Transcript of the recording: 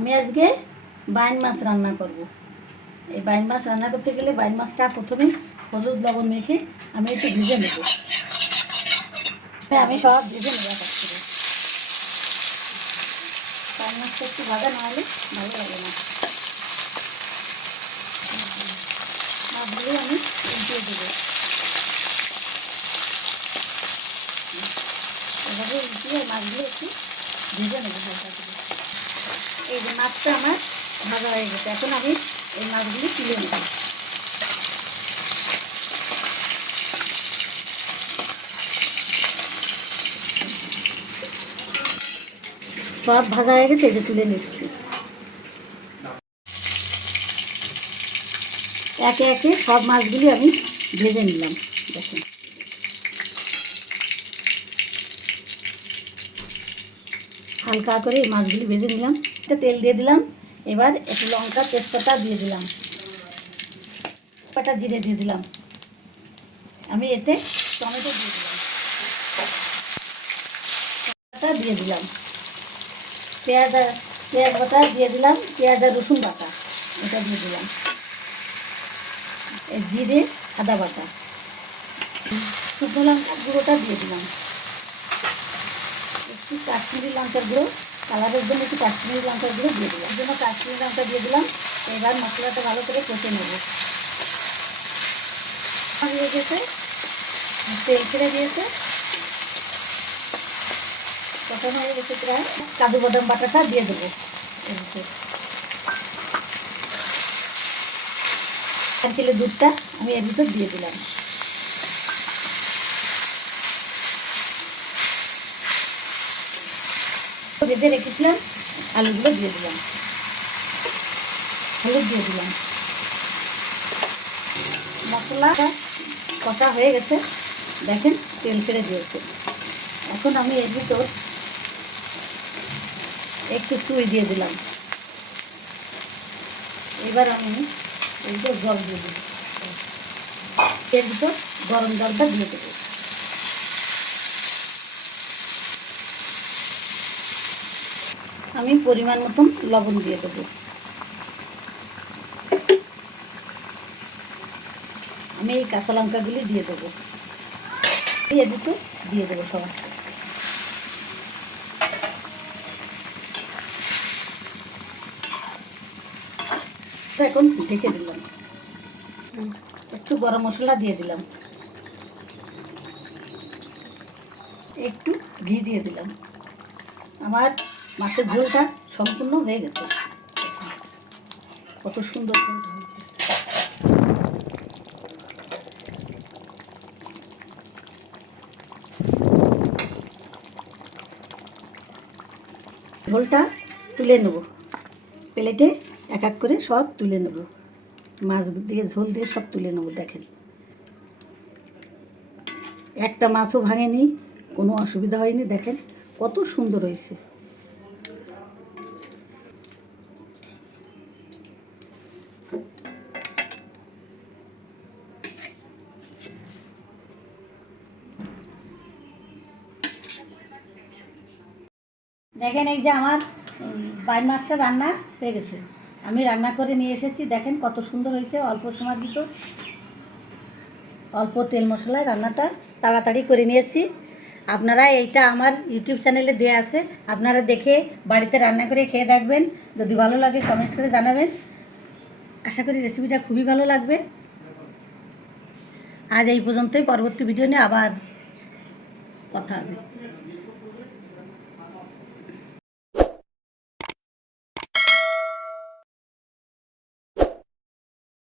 আমি আজকে বাইন মাছ রান্না করব। এই বাইন মাছ রান্না করতে গেলে বাইন মাছটা প্রথমে হলুদ লবণ মেখে আমি একটু ভিজে নেব। আমি সব ভিজে নেব কাছ থেকে। বাইন মাছটা একটু ভাজা না হলে ভালো লাগে না। মাছগুলো আমি উল্টিয়ে দেবো। এভাবে উল্টিয়ে মাছগুলো একটু ভেজে নেবো হালকা করে। এই যে মাছটা আমার ভাজা হয়ে গেছে, এখন আমি এই মাছগুলি তুলে নেব। সব ভাজা হয়ে গেছে, এই যে তুলে নিচ্ছি। একে একে সব মাছগুলি আমি ভেজে নিলাম। দেখুন, হালকা করে এই মাছগুলি ভেজে নিলাম। একটা তেল দিয়ে দিলাম। এবার একটু লঙ্কা তেজপাতা দিয়ে দিলাম, পাতা জিরে দিয়ে দিলাম। আমি এতে টমেটো দিয়ে দিলাম, দিয়ে দিলাম পেঁয়াজ বাটা দিয়ে দিলাম, পেঁয়াজ আর রসুন বাটা এটা দিয়ে দিলাম, জিরে আদা বাটা, শুকনো লঙ্কার গুঁড়োটা দিয়ে দিলাম, একটু কাশ্মীরি লঙ্কার গুঁড়ো কালারের জন্য একটু কাশ্মীরি লঙ্কার গুঁড়ো দিয়ে দিলাম, জন্য কাশ্মীরি লঙ্কা দিয়ে দিলাম। এবার মশলাটা ভালো করে কষে নেব। হয়ে গেছে, তেল ছেড়ে দিয়েছে, কষানো হয়ে গেছে প্রায়। কাজু বাদাম বাটাটা দিয়ে দেবো। আর কিলো দুধটা আমি এর ভিতর দিয়ে দিলাম। ভেজে রেখেছিলাম আলুগুলো দিয়ে দিলাম, হলুদ দিয়ে দিলাম। মশলাটা কষা হয়ে গেছে, দেখেন তেল ছেড়ে দিয়েছে। এখন আমি এর ভিতর একটু চুই দিয়ে দিলাম। এবার আমি এর ভিতর জল দিয়ে দিই, এর ভিতর গরম জলটা দিয়ে দেবো। আমি পরিমাণ মতন লবণ দিয়ে দেবো। আমি এই কাঁচা লঙ্কাগুলি দিয়ে দেবো, এর ভিতর দিয়ে দেবো সবার। এখন ঢেকে দিলাম, একটু গরম মশলা দিয়ে দিলাম, একটু ঘি দিয়ে দিলাম। আমার মাছের ঝোলটা সম্পূর্ণ হয়ে গেছে। কত সুন্দর ঝোলটা হয়েছে। ঝোলটা তুলে নেব প্লেটে, এক এক করে সব তুলে নেব। মাছ দিয়ে ঝোল দিয়ে সব তুলে নেব। দেখেন, একটা মাছও ভাঙেনি, কোনো অসুবিধা হয়নি। দেখেন কত সুন্দর হয়েছে। দেখেন, এই যে আমার বাইন মাছটা রান্না হয়ে গেছে। আমি রান্না করে নিয়ে এসেছি, দেখেন কত সুন্দর হয়েছে। অল্প সময়ের ভিতর অল্প তেল মশলায় রান্নাটা তাড়াতাড়ি করে নিয়েছি। আপনারা এইটা আমার ইউটিউব চ্যানেলে দেওয়া আছে, আপনারা দেখে বাড়িতে রান্না করে খেয়ে দেখবেন। যদি ভালো লাগে কমেন্টস করে জানাবেন। আশা করি রেসিপিটা খুবই ভালো লাগবে। আজ এই পর্যন্তই, পরবর্তী ভিডিও নিয়ে আবার কথা হবে।